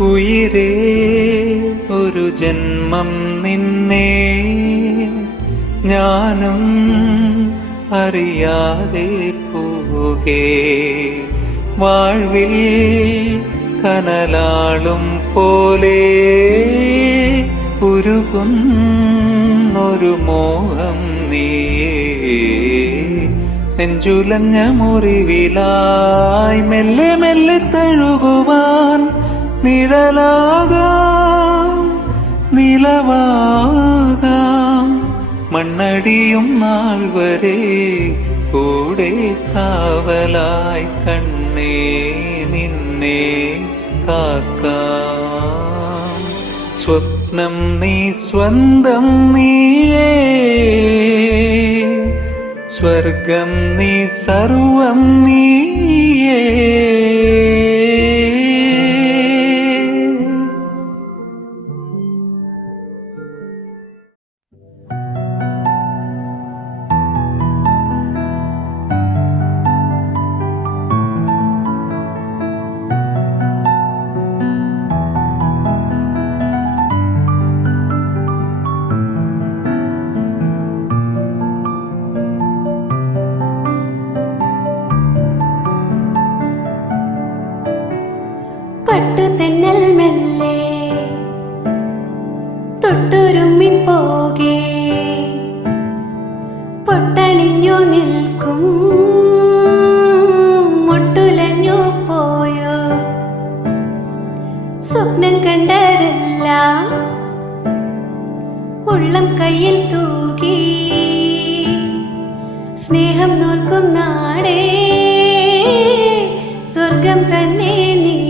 ഉയിരേ ഒരു ജന്മം നിന്നേ. ഞാനും അറിയാതെ പോകേ വാഴ്വിൽ കനലാളും പോലെ ഒരു മോഹം നീയേ. നെഞ്ചുലഞ്ഞ മുറിവിലായി മെല്ലെ മെല്ലെ തഴുകുവാൻ നിഴലാകാം നിലവാകാം. മണ്ണടിയും നാൾ വരെ കൂടെ കാവലായി കണ്ണേ നിന്നെ കാക്കാം. സ്വപ്നം നീ സ്വന്തം നീയേ. സ്വർഗം നീ സർവം നീയേ. തന്നെ നീയേ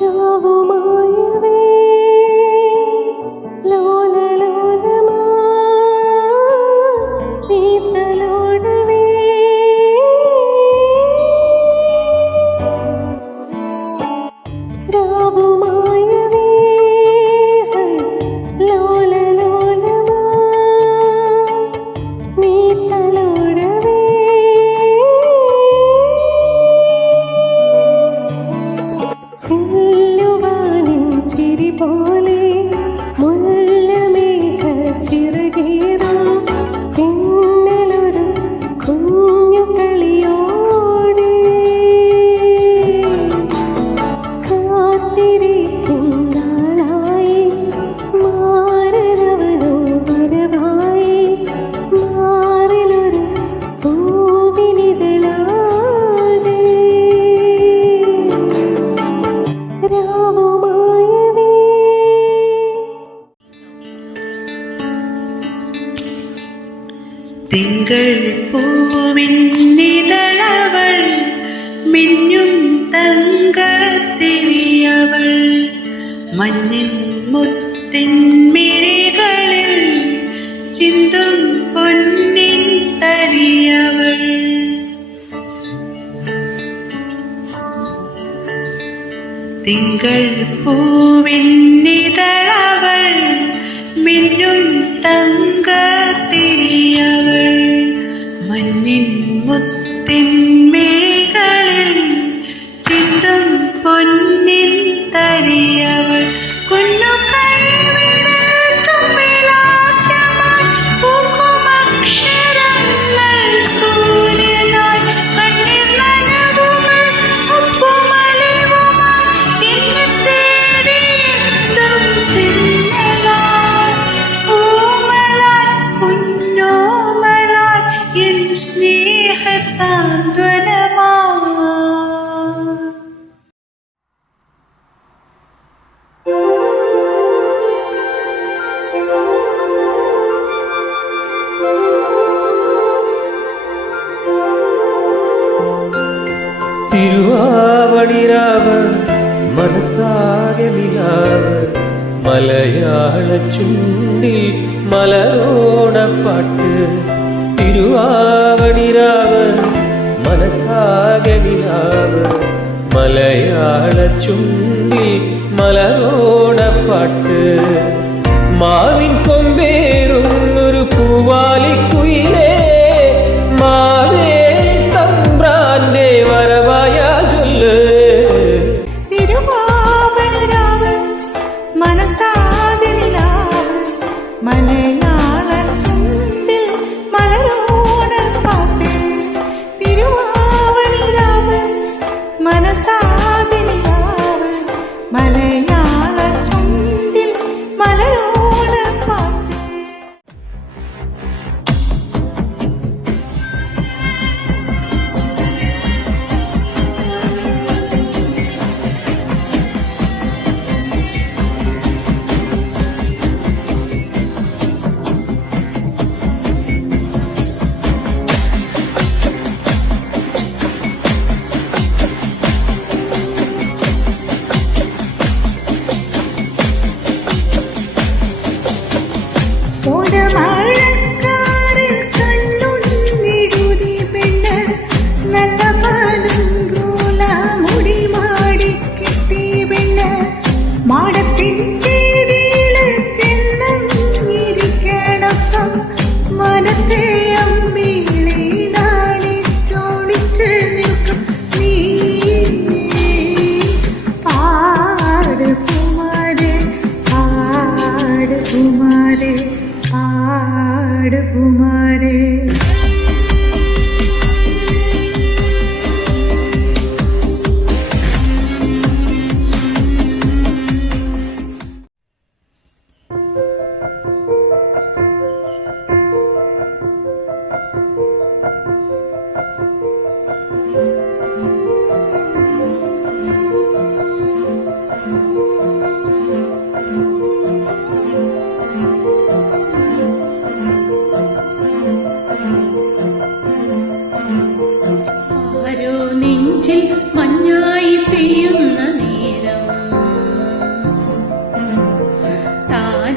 രാവുമായവേ മഞ്ഞിൻ മുത്തിൻ മിഴികളിൽ ചിന്തും പൊന്നിൻ തരിയവൾ. തിങ്കൾ പൂവിന്നിതളവൾ മിന്നും തങ്കത്തിരിയവൾ. മഞ്ഞിൻ മുത്തിൻ മിഴികളിൽ ചിന്തും പൊന്നിൻ തരിയവൾ മനസ്സാകെ നിലാവ് മലയാള ചുണ്ടിൽ മലരോണപ്പാട്ട് തിരുവാവണിരാവ് മനസ്സാകെ നിലാവ് മലയാള ചുണ്ടിൽ മലരോണപ്പാട്ട് മാവിൻ കൊമ്പേ மலை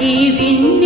അറിവിൻ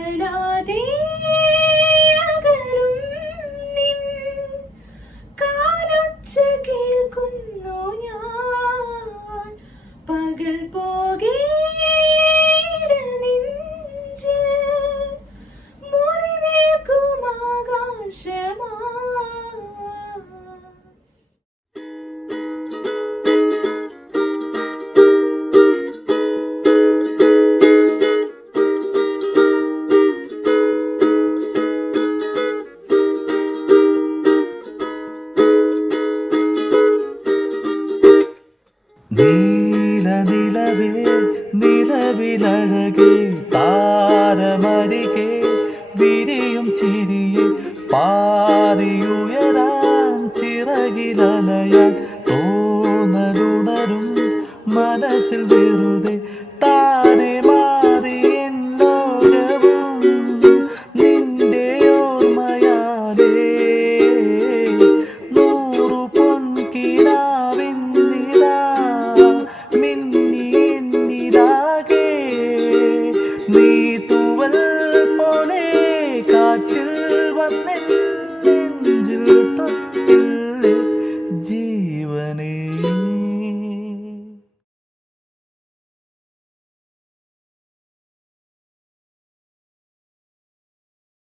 അകലാതെ അകലും നിൻ കാലൊച്ച കേൾക്കുന്നു ഞാൻ. പകൽ പോകേ